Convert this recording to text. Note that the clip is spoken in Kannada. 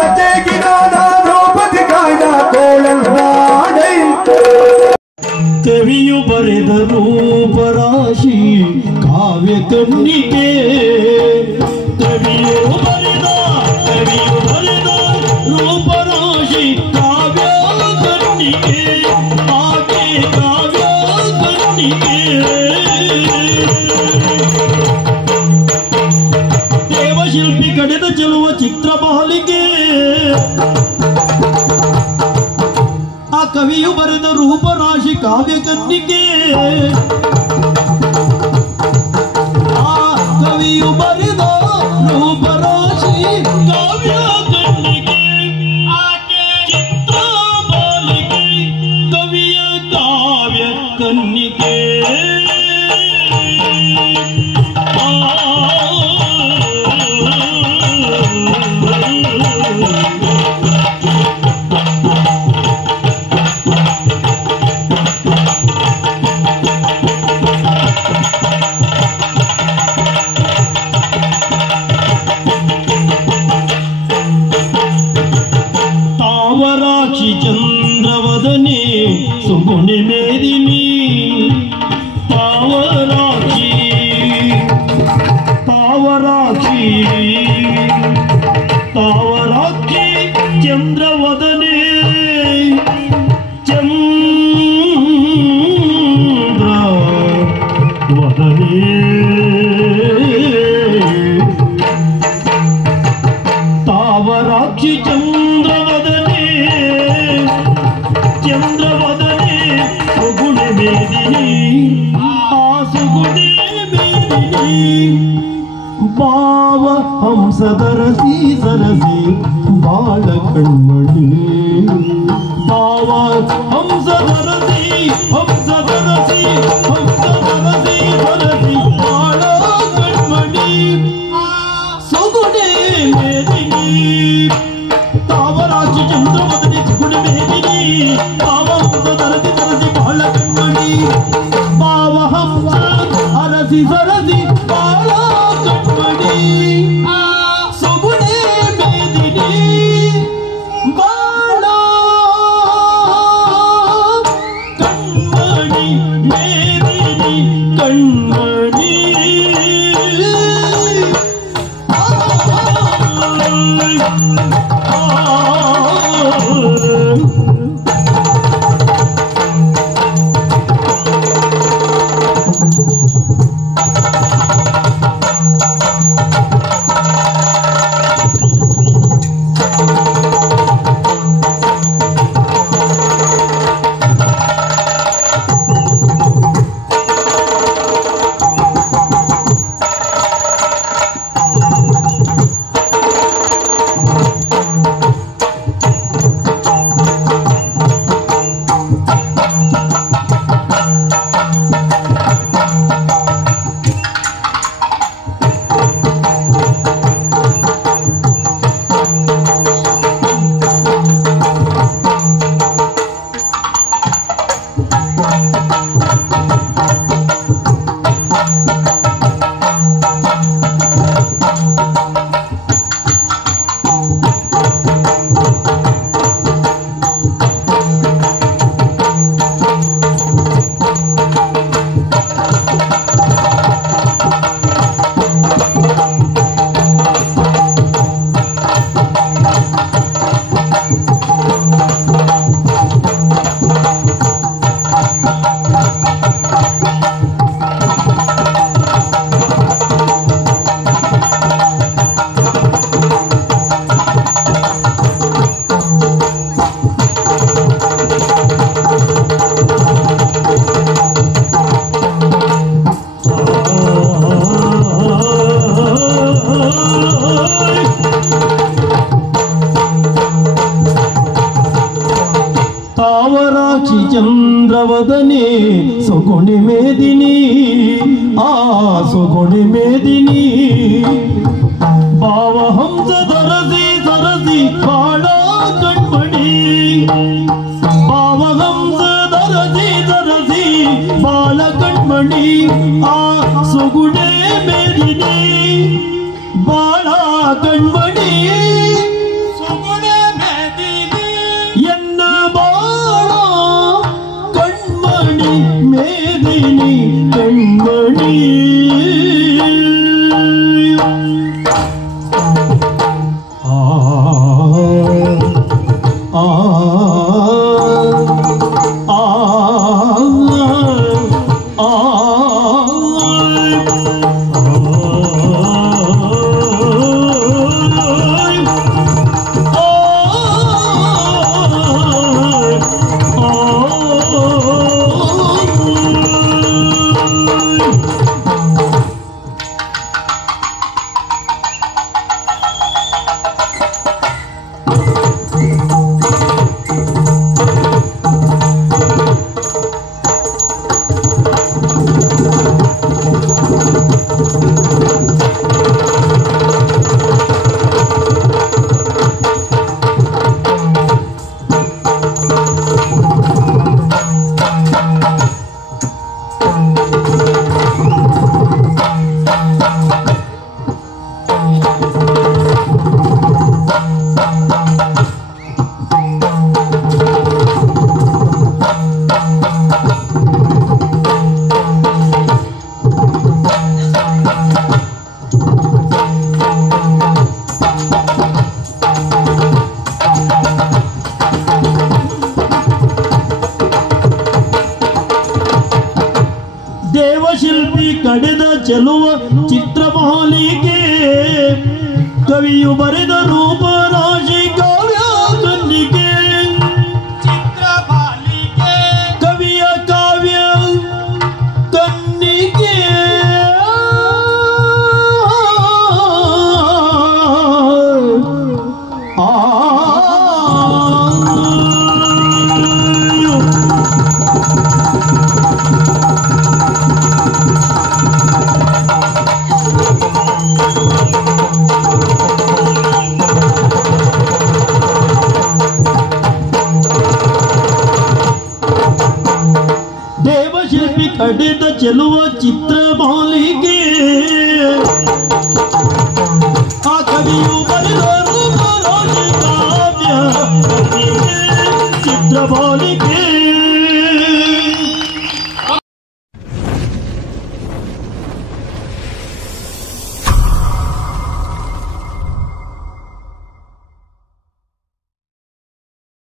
ಲತೆಗಿನಾದ ದ್ರೌಪದಿ ಕಾಯ್ದ ಕೋಳಲ್ನಾಡೈ ಕವಿಯು ಬರೆದ ರೂಪರಾಶಿ ಕಾವ್ಯ ಕಣ್ಣಿಗೆ ಕವಿಯು ಬರೆದ ರೂಪರಾಶಿ ಕಾವ್ಯ ಕಣ್ಣಿಗೆ ಆಕೆ ಕಾವ್ಯ ಕಣ್ಣಿಗೆ ದೇವಶಿಲ್ಪಿ ಕಡೆದ ಚೆಲುವ ಚಿತ್ರ ಬಾಲಿಗೆ ಆ ಕವಿಯು ಬರೆದ ರೂಪರಾಶಿ ಕಾವ್ಯ ಕನ್ನಿಕೆ ಆ ಕವಿಯು ಬರೆದ ರೂಪರಾಶಿ ಕಾವ್ಯ ಕನ್ನಿಕೆ ಆಕೆ ಚಿತ್ರ ಬಾಲಿಕೆ ಕವಿಯ ಕಾವ್ಯ ಕನ್ನಿಕೆ तावराक्षि चंद्रवदने सुगुणि मेदिनी तावराक्षि चंद्रवदने तावराक्षि चंद्रवदने सुगुण मेदिनी सुगुणे मेदिनी भाव हंसदरसी सरसी बाल कण्मणि भाव हंसदरसी सरसी बाल कण्मणि सुगुणे मेदिनी तावराक्षि चंद्रवदने सुगुण मेदिनी भाव हंसदरसी बाल कण्मणि भाव हंस अरसी सरसी बाल कण्मणि सुगुणे मेदिनी बाल कण्मणि मेदिनी कण्मणि तावराक्षि चंद्रवदने सुगुणि मेदिनी सुगुणि मेदिनी भाव हंस धरसी सरसी बाल कण्मणि भाव हंस धरसी बाल कण्मणि सुगुणे मेदिनी बाल कण्मणि सुगुणे ದೇವಶಿಲ್ಪಿ ಕಡೆದ ಚೆಲುವ ಚಿತ್ರಮಾಲಿಕೆ ಕವಿಯು ಬರೆದ ರೂಪರಾಶಿ ಕಾವ್ಯ ಕನ್ನಿಕೆ ಚಿತ್ರಮಾಲಿಕೆ ಕವಿಯ ಕಾವ್ಯ ಕನ್ನಿಕೆ ದೇವಶಿಲ್ಪಿ ಕಡೆದ ಚೆಲುವ ಚಿತ್ರಮಾಲಿಕೆ ಆ ಕವಿಯು ಬರೆದ ರೂಪರಾಶಿ ಕಾವ್ಯ ಚಿತ್ರಮಾಲಿಕೆ